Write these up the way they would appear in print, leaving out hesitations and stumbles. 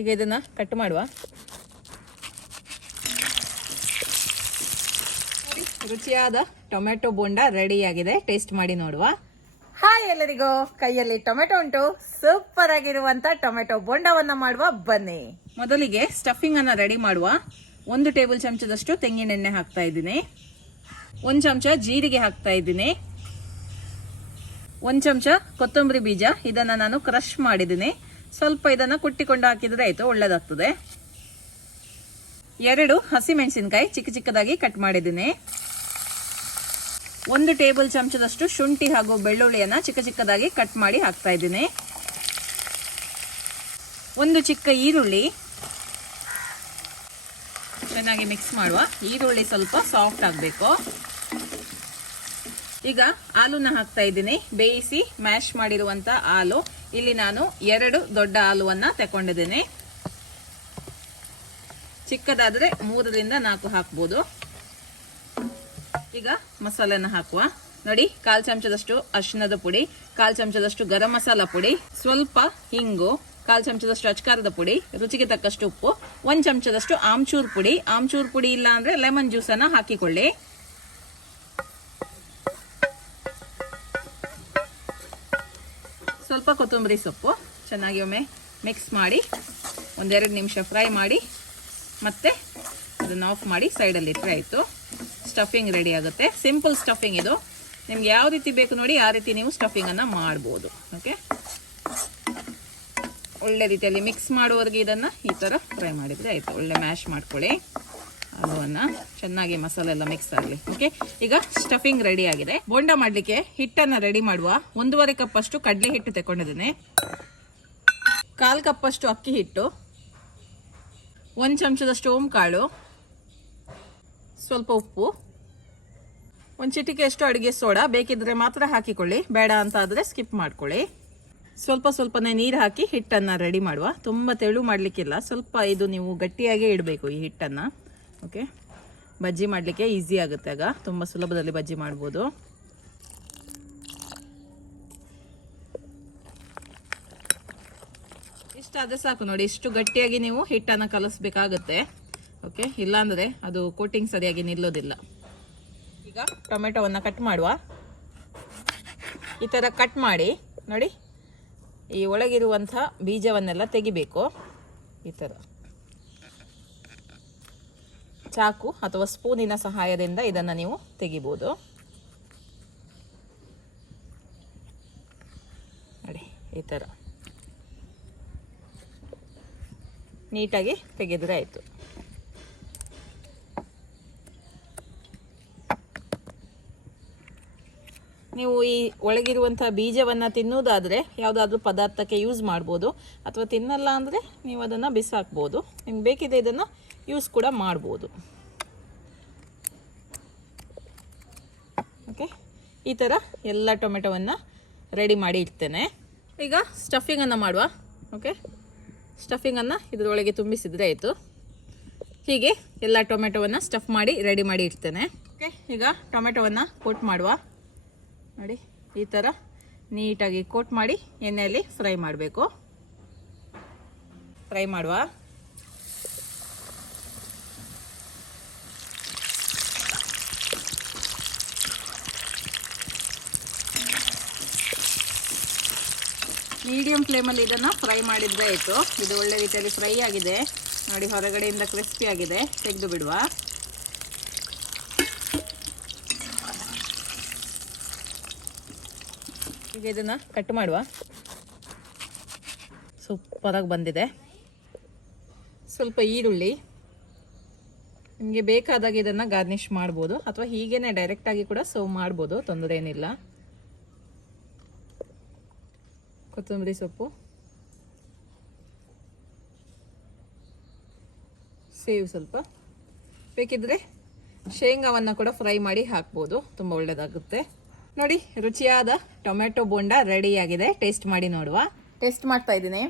ಈಗ ಇದನ್ನ ಕಟ್ ಮಾಡುವ. ರುಚಿಯಾದ ಟೊಮೆಟೊ ಬೋಂಡ ರೆಡಿ ಆಗಿದೆ. ಟೇಸ್ಟ್ ಮಾಡಿ ನೋಡುವ. ಹಾಯ್ ಎಲ್ಲರಿಗೂ, ಕೈಯಲ್ಲಿ ಟೊಮೆಟೊ ಉಂಟು. ಸೂಪರ್ ಆಗಿರುವಂತ ಟೊಮೆಟೊ ಬೋಂಡವನ್ನ ಮಾಡುವ ಬನ್ನಿ. ಮೊದಲಿಗೆ ಸ್ಟಫಿಂಗ್ ಅನ್ನ ರೆಡಿ ಮಾಡುವ. 1 ಟೇಬಲ್ ಚಮಚದಷ್ಟು ತೆಂಗಿನೆಣ್ಣೆ ಹಾಕ್ತಾ ಇದ್ದೀನಿ. 1 ಚಮಚ ಜೀರಿಗೆ ಹಾಕ್ತಾ ಇದ್ದೀನಿ. 1 ಚಮಚ ಕೊತ್ತಂಬರಿ ಬೀಜ, ಇದನ್ನ ನಾನು ಕ್ರಶ್ ಮಾಡಿದ್ದೀನಿ. ಸ್ವಲ್ಪ ಇದನ್ನ ಕುಟ್ಟಿಕೊಂಡು ಹಾಕಿದ್ರೆ ಆಯ್ತು, ಒಳ್ಳೇದಾಗ್ತದೆ. 2 ಹಸಿಮೆಣಸಿನಕಾಯಿ ಚಿಕ್ಕ ಚಿಕ್ಕದಾಗಿ ಕಟ್ ಮಾಡಿದ್ದೀನಿ. 1 ಟೇಬಲ್ ಚಮಚದಷ್ಟು ಶುಂಠಿ ಹಾಗೂ ಬೆಳ್ಳುಳ್ಳಿಯನ್ನ ಚಿಕ್ಕ ಚಿಕ್ಕದಾಗಿ ಕಟ್ ಮಾಡಿ ಹಾಕ್ತಾ ಇದ್ದೀನಿ. 1 ಚಿಕ್ಕ ಈರುಳ್ಳಿ, ಚೆನ್ನಾಗಿ ಮಿಕ್ಸ್ ಮಾಡುವ. ಈರುಳ್ಳಿ ಸ್ವಲ್ಪ ಸಾಫ್ಟ್ ಆಗಬೇಕು. ಈಗ ಹಾಲನ್ನ ಹಾಕ್ತಾ ಇದ್ದೀನಿ. ಬೇಯಿಸಿ ಮ್ಯಾಶ್ ಮಾಡಿರುವಂತ ಹಾಲು. ಇಲ್ಲಿ ನಾನು 2 ದೊಡ್ಡ ಹಾಲುವನ್ನ ತಗೊಂಡಿದ್ದೀನಿ. ಚಿಕ್ಕದಾದ್ರೆ 3ರಿಂದ 4 ಹಾಕ್ಬೋದು. ಈಗ ಮಸಾಲೆನ ಹಾಕುವ. ನೋಡಿ, 1/4 ಚಮಚದಷ್ಟು ಅರಿಶಿಣದ ಪುಡಿ, 1/4 ಚಮಚದಷ್ಟು ಗರಂ ಮಸಾಲಾ ಪುಡಿ, ಸ್ವಲ್ಪ ಹಿಂಗು, 1/4 ಚಮಚದಷ್ಟು ಅಚ್ಕಾರದ ಪುಡಿ, ರುಚಿಗೆ ತಕ್ಕಷ್ಟು ಉಪ್ಪು, 1 ಚಮಚದಷ್ಟು ಆಮ್ಚೂರ್ ಪುಡಿ. ಆಮ್ಚೂರ್ ಪುಡಿ ಇಲ್ಲ ಅಂದ್ರೆ ಲೆಮನ್ ಜ್ಯೂಸ್ ಅನ್ನ ಹಾಕಿಕೊಳ್ಳಿ. ಸ್ವಲ್ಪ ಕೊತ್ತಂಬರಿ ಸೊಪ್ಪು. ಚೆನ್ನಾಗಿ ಒಮ್ಮೆ ಮಿಕ್ಸ್ ಮಾಡಿ 1-2 ನಿಮಿಷ ಫ್ರೈ ಮಾಡಿ ಮತ್ತೆ ಅದನ್ನು ಆಫ್ ಮಾಡಿ ಸೈಡಲ್ಲಿ ಇಟ್ಟರೆ ಆಯಿತು. ಸ್ಟಫಿಂಗ್ ರೆಡಿ ಆಗುತ್ತೆ. ಸಿಂಪಲ್ ಸ್ಟಫಿಂಗ್ ಇದು. ನಿಮ್ಗೆ ಯಾವ ರೀತಿ ಬೇಕು ನೋಡಿ ಆ ರೀತಿ ನೀವು ಸ್ಟಫಿಂಗ್ ಅನ್ನ ಮಾಡ್ಬೋದು. ಓಕೆ, ಒಳ್ಳೆ ರೀತಿಯಲ್ಲಿ ಮಿಕ್ಸ್ ಮಾಡುವವರೆಗೆ ಇದನ್ನ ಈ ತರ ಫ್ರೈ ಮಾಡಿದ್ರೆ ಆಯ್ತು. ಒಳ್ಳೆ ಮ್ಯಾಶ್ ಮಾಡ್ಕೊಳ್ಳಿ. ಅದನ್ನ ಚೆನ್ನಾಗಿ ಮಸಾಲೆ ಎಲ್ಲ ಮಿಕ್ಸ್ ಆಗಲಿ. ಓಕೆ, ಈಗ ಸ್ಟಫಿಂಗ್ ರೆಡಿ ಆಗಿದೆ. ಬೋಂಡ ಮಾಡ್ಲಿಕ್ಕೆ ಹಿಟ್ಟನ್ನ ರೆಡಿ ಮಾಡುವ. 1.5 ಕಪ್ ಅಷ್ಟು ಕಡಲೆ ಹಿಟ್ಟು ತಗೊಂಡಿದ್ದೀನಿ. 1/4 ಕಪ್ ಅಷ್ಟು ಅಕ್ಕಿ ಹಿಟ್ಟು, 1 ಚಮಚದಷ್ಟು ಓಂ ಕಾಳು, ಸ್ವಲ್ಪ ಉಪ್ಪು, 1 ಚಿಟಿಕೆಯಷ್ಟು ಅಡುಗೆ ಸೋಡಾ. ಬೇಕಿದ್ರೆ ಮಾತ್ರ ಹಾಕಿಕೊಳ್ಳಿ, ಬೇಡ ಅಂತ ಆದ್ರೆ ಸ್ಕಿಪ್ ಮಾಡ್ಕೊಳ್ಳಿ. ಸ್ವಲ್ಪನೇ ನೀರು ಹಾಕಿ ಹಿಟ್ಟನ್ನ ರೆಡಿ ಮಾಡುವ. ತುಂಬ ತೆಳು ಮಾಡ್ಲಿಕ್ಕಿಲ್ಲ, ಸ್ವಲ್ಪ ಇದು ನೀವು ಗಟ್ಟಿಯಾಗೇ ಇಡಬೇಕು ಈ ಹಿಟ್ಟನ್ನ. ಓಕೆ, ಬಜ್ಜಿ ಮಾಡಲಿಕ್ಕೆ ಈಸಿ ಆಗುತ್ತೆ. ಆಗ ತುಂಬ ಸುಲಭದಲ್ಲಿ ಬಜ್ಜಿ ಮಾಡ್ಬೋದು. ಇಷ್ಟಾದ್ರೆ ಸಾಕು ನೋಡಿ. ಇಷ್ಟು ಗಟ್ಟಿಯಾಗಿ ನೀವು ಹಿಟ್ಟನ್ನ ಕಲಿಸ್ಬೇಕಾಗತ್ತೆ. ಓಕೆ, ಇಲ್ಲಾಂದ್ರೆ ಅದು ಕೋಟಿಂಗ್ ಸರಿಯಾಗಿ ನಿಲ್ಲೋದಿಲ್ಲ. ಈಗ ಟೊಮೆಟೊವನ್ನು ಕಟ್ ಮಾಡುವ. ಈ ಥರ ಕಟ್ ಮಾಡಿ ನೋಡಿ, ಈ ಒಳಗಿರುವಂಥ ಬೀಜವನ್ನೆಲ್ಲ ತೆಗಿಬೇಕು. ಈ ಥರ ಚಾಕು ಅಥವಾ ಸ್ಪೂನಿನ ಸಹಾಯದಿಂದ ಇದನ್ನು ನೀವು ತೆಗಿಬೋದು. ನೋಡಿ, ಈ ಥರ ನೀಟಾಗಿ ತೆಗೆದ್ರೆ ಆಯಿತು. ನೀವು ಈ ಒಳಗಿರುವಂಥ ಬೀಜವನ್ನು ತಿನ್ನುವುದಾದರೆ ಯಾವುದಾದ್ರೂ ಪದಾರ್ಥಕ್ಕೆ ಯೂಸ್ ಮಾಡ್ಬೋದು, ಅಥವಾ ತಿನ್ನಲ್ಲ ಅಂದರೆ ನೀವು ಅದನ್ನು ಬಿಸಾಕ್ಬೋದು. ನಿಮ್ಗೆ ಬೇಕಿದೆ ಇದನ್ನು ಯೂಸ್ ಕೂಡ ಮಾಡ್ಬೋದು. ಓಕೆ, ಈ ಥರ ಎಲ್ಲ ಟೊಮೆಟೊವನ್ನು ರೆಡಿ ಮಾಡಿ ಇಡ್ತೇನೆ. ಈಗ ಸ್ಟಫಿಂಗನ್ನು ಮಾಡುವ. ಓಕೆ, ಸ್ಟಫಿಂಗನ್ನು ಇದರೊಳಗೆ ತುಂಬಿಸಿದ್ರೆ ಆಯಿತು. ಹೀಗೆ ಎಲ್ಲ ಟೊಮೆಟೊವನ್ನು ಸ್ಟಫ್ ಮಾಡಿ ರೆಡಿ ಮಾಡಿ ಇಡ್ತೇನೆ. ಓಕೆ, ಈಗ ಟೊಮೆಟೊವನ್ನು ಕೋಟ್ ಮಾಡುವ. ನೋಡಿ, ಈ ಥರ ನೀಟಾಗಿ ಕೋಟ್ ಮಾಡಿ ಎಣ್ಣೆಯಲ್ಲಿ ಫ್ರೈ ಮಾಡಬೇಕು. ಫ್ರೈ ಮಾಡುವ. ಮೀಡಿಯಂ ಫ್ಲೇಮಲ್ಲಿ ಇದನ್ನು ಫ್ರೈ ಮಾಡಿದರೆ ಆಯಿತು. ಇದು ಒಳ್ಳೆ ರೀತಿಯಲ್ಲಿ ಫ್ರೈ ಆಗಿದೆ ನೋಡಿ, ಹೊರಗಡೆಯಿಂದ ಕ್ರಿಸ್ಪಿ ಆಗಿದೆ. ತೆಗೆದು ಬಿಡುವ. ಈಗ ಇದನ್ನು ಕಟ್ ಮಾಡುವ. ಸೂಪರಾಗಿ ಬಂದಿದೆ. ಸ್ವಲ್ಪ ಈರುಳ್ಳಿ, ನಿಮಗೆ ಬೇಕಾದಾಗ ಇದನ್ನು ಗಾರ್ನಿಷ್ ಮಾಡ್ಬೋದು, ಅಥವಾ ಹೀಗೇನೆ ಡೈರೆಕ್ಟಾಗಿ ಕೂಡ ಸರ್ವ್ ಮಾಡ್ಬೋದು, ತೊಂದರೆ ಏನಿಲ್ಲ. ಕೊತ್ತಂಬರಿ ಸೊಪ್ಪು, ಸೇವ್ ಸ್ವಲ್ಪ, ಬೇಕಿದ್ರೆ ಶೇಂಗಾವನ್ನು ಕೂಡ ಫ್ರೈ ಮಾಡಿ ಹಾಕ್ಬೋದು, ತುಂಬ ಒಳ್ಳೆಯದಾಗುತ್ತೆ. ನೋಡಿ, ರುಚಿಯಾದ ಟೊಮೆಟೊ ಬೋಂಡ ರೆಡಿ ಆಗಿದೆ. ಟೇಸ್ಟ್ ಮಾಡಿ ನೋಡುವ. ಟೇಸ್ಟ್ ಮಾಡ್ತಾ ಇದ್ದೀನಿ.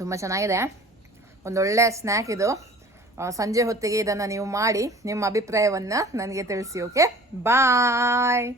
ತುಂಬ ಚೆನ್ನಾಗಿದೆ. ಒಂದೊಳ್ಳೆ ಸ್ನ್ಯಾಕ್ ಇದು. ಸಂಜೆ ಹೊತ್ತಿಗೆ ಇದನ್ನು ನೀವು ಮಾಡಿ ನಿಮ್ಮ ಅಭಿಪ್ರಾಯವನ್ನು ನನಗೆ ತಿಳಿಸಿ. ಓಕೆ, ಬಾಯ್.